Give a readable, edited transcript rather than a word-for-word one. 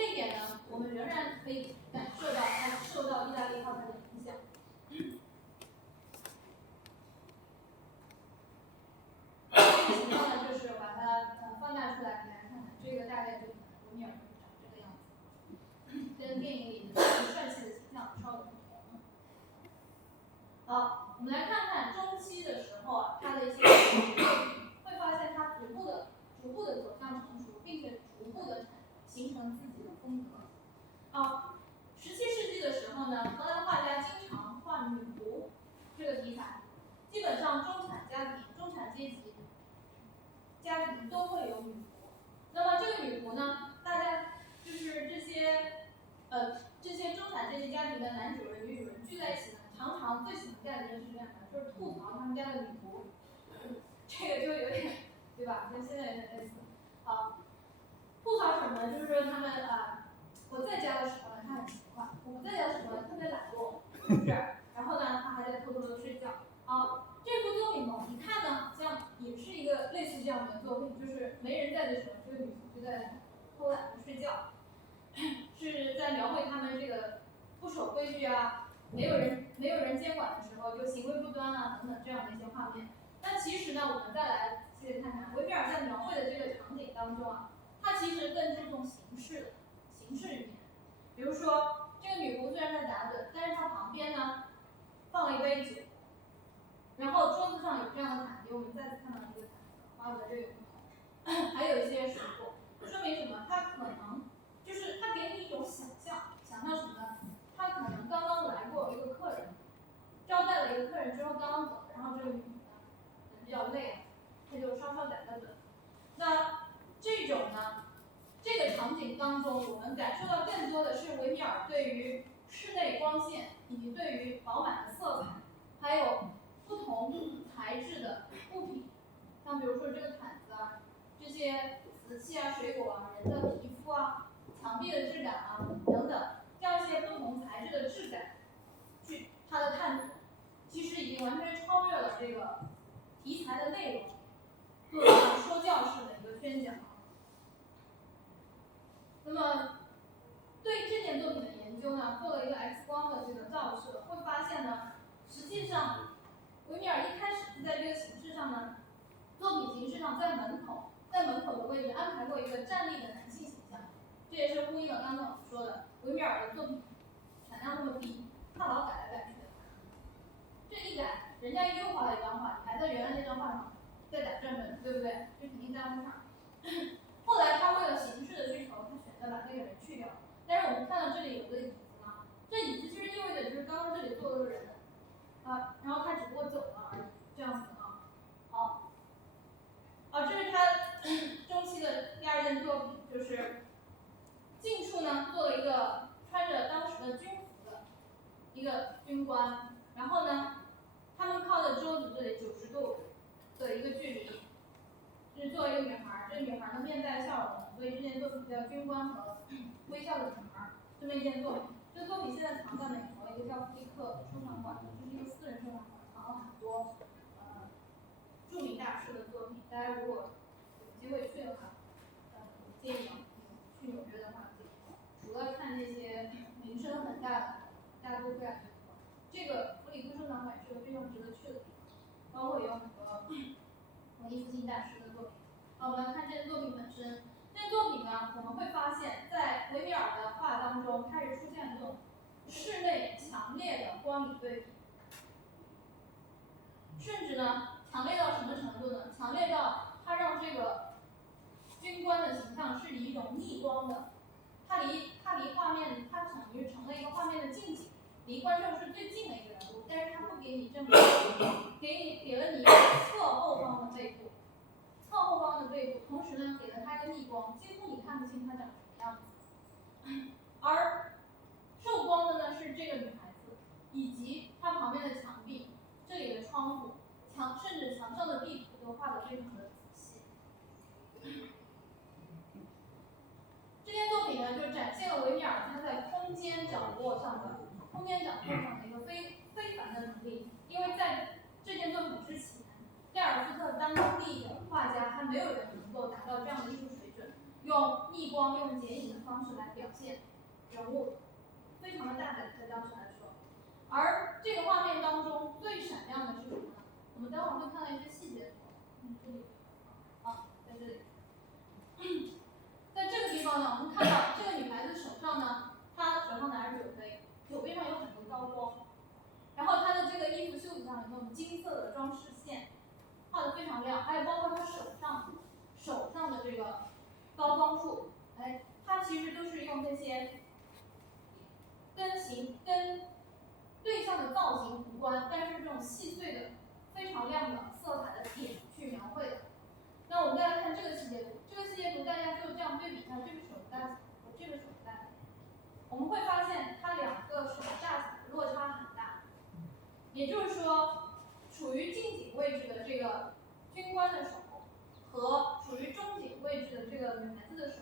这一点呢，我们仍然可以感受到它受到意大利画派的影响。这个情况呢，就是把它放大出来给大家看看，这个大概就维米尔长这个样子，跟电影里的帅气的形象稍有不同。好，我们来看看中期的时候啊，它的一些会发现它逐步的走向成熟，并且逐步的形成自己的风格。17世纪的时候呢，荷兰画家经常画女仆这个题材，基本上中产阶级家庭都会有女仆。那么这个女仆呢，大家就是这些中产阶级家庭的男主人、女主人聚在一起呢，常常最喜欢干的一件事是这样的，就是吐槽他们家的女仆。这个就有点，对吧？跟现在有点类似。好，吐槽什么呢？就是说他们我在家的时候呢，他很勤快；我不在家的时候呢，特别懒惰，是不是？然后呢，他还在偷偷的睡觉。好，这幅作品呢，你看呢，这样也是一个类似这样的作品，就是没人在的时候，这个女仆就在偷懒的睡觉，是在描绘他们这个不守规矩啊，没有人监管的时候就行为不端啊等等这样的一些画面。但其实呢，我们再来细细看看维米尔在描绘的这个场景当中啊，他其实更注重形式语言。比如说，这个女仆虽然在打盹，但是她旁边呢放了一杯酒，然后桌子上有这样的毯子，我们再次看到这个毯子花纹这个不同，还有一些水果，说明什么？它可能就是它给你一种想象什么呢？他可能刚刚来过一个客人，招待了一个客人之后刚刚走，然后这个女仆呢可能比较累了，她就稍稍打个盹。那这种呢，这个场景当中，我们感受到更多的是维米尔对于室内光线以及对于饱满的色彩，还有不同材质的物品，像比如说这个毯子啊，这些瓷器啊、水果啊、人的皮肤啊、墙壁的质感啊等等，这样一些不同材质的质感，去它的探索，其实已经完全超越了这个题材的内容，做一个说教式的一个宣讲。那么对这件作品的研究呢，做了一个 X 光的这个照射，会发现呢，实际上维米尔一开始是在这个形式上呢，作品形式上在门口的位置安排过一个站立的男性形象，这也是呼应了刚才我们说的维米尔的作品产量那么低，他老改来改去的。这一改，人家又画了一张画，你还在原来那张画上再打正本，对不对？这肯定沾不上。后来他为了形式的需求，他选择把那个人去掉。但是我们看到这里有个椅子嘛，这椅子其实意味着就是刚刚这里坐了个人，然后他只不过走了而已，这样子啊。好，这是他中期的第二件作品，就是近处呢做了一个穿着当时的军服的一个军官，然后呢，他们靠着桌子这里90度的一个距离。是作为一个女孩，这女孩呢面带笑容，所以这件作品叫《军官和微笑的女孩》。这么一件作品，这个作品现在藏在美国一个叫弗里克收藏馆，这是一个私人收藏馆，藏了很多著名大师的作品。大家如果有机会去的话，建议去纽约的话，除了看那些名声很大的，大家都会来这个弗里克收藏馆是个非常值得去的地方，包括有很多文艺复兴大师的作品。我们来看这件作品本身。这件作品呢，我们会发现，在维米尔的画当中开始出现这种室内强烈的光影对比，甚至呢，强烈到什么程度呢？强烈到它让这个军官的形象是以一种逆光的，它离画面，它等于成了一个画面的近景，离观众是最近的一个人物，但是它不给你正面，给了你一个侧后方的背部。侧后方的背部，同时呢，给了它一个逆光，几乎你看不清它长什么样子。而受光的呢是这个女孩子，以及她旁边的墙壁，这里的窗户，甚至墙上的地图都画得非常的仔细。这件作品呢，就展现了维米尔他在空间掌握上的一个非凡的能力，因为在这件作品之前。盖尔福特当地的画家还没有人能够达到这样的艺术水准，用逆光、用剪影的方式来表现人物，非常的大胆，在当时来说。而这个画面当中最闪亮的是什么呢？我们待会儿会看到一些细节图，这里，在这里，在这个地方呢，我们看到这个女孩子手上呢，她手上拿着酒杯，酒杯上有很多高光，然后她的这个衣服袖子上有那种金色的装饰线，画的非常亮，还有包括她手上的这个高光处，它其实都是用这些跟对象的造型无关，但是这种细碎的、非常亮的色彩的点去描绘的。那我们再来看这个细节图，这个细节图大家就这样对比一下，这个手的大小和这个手的大小，我们会发现它两个手的大小落差很大，也就是说，处于近景位置的这个军官的手和处于中景位置的这个女孩子的手，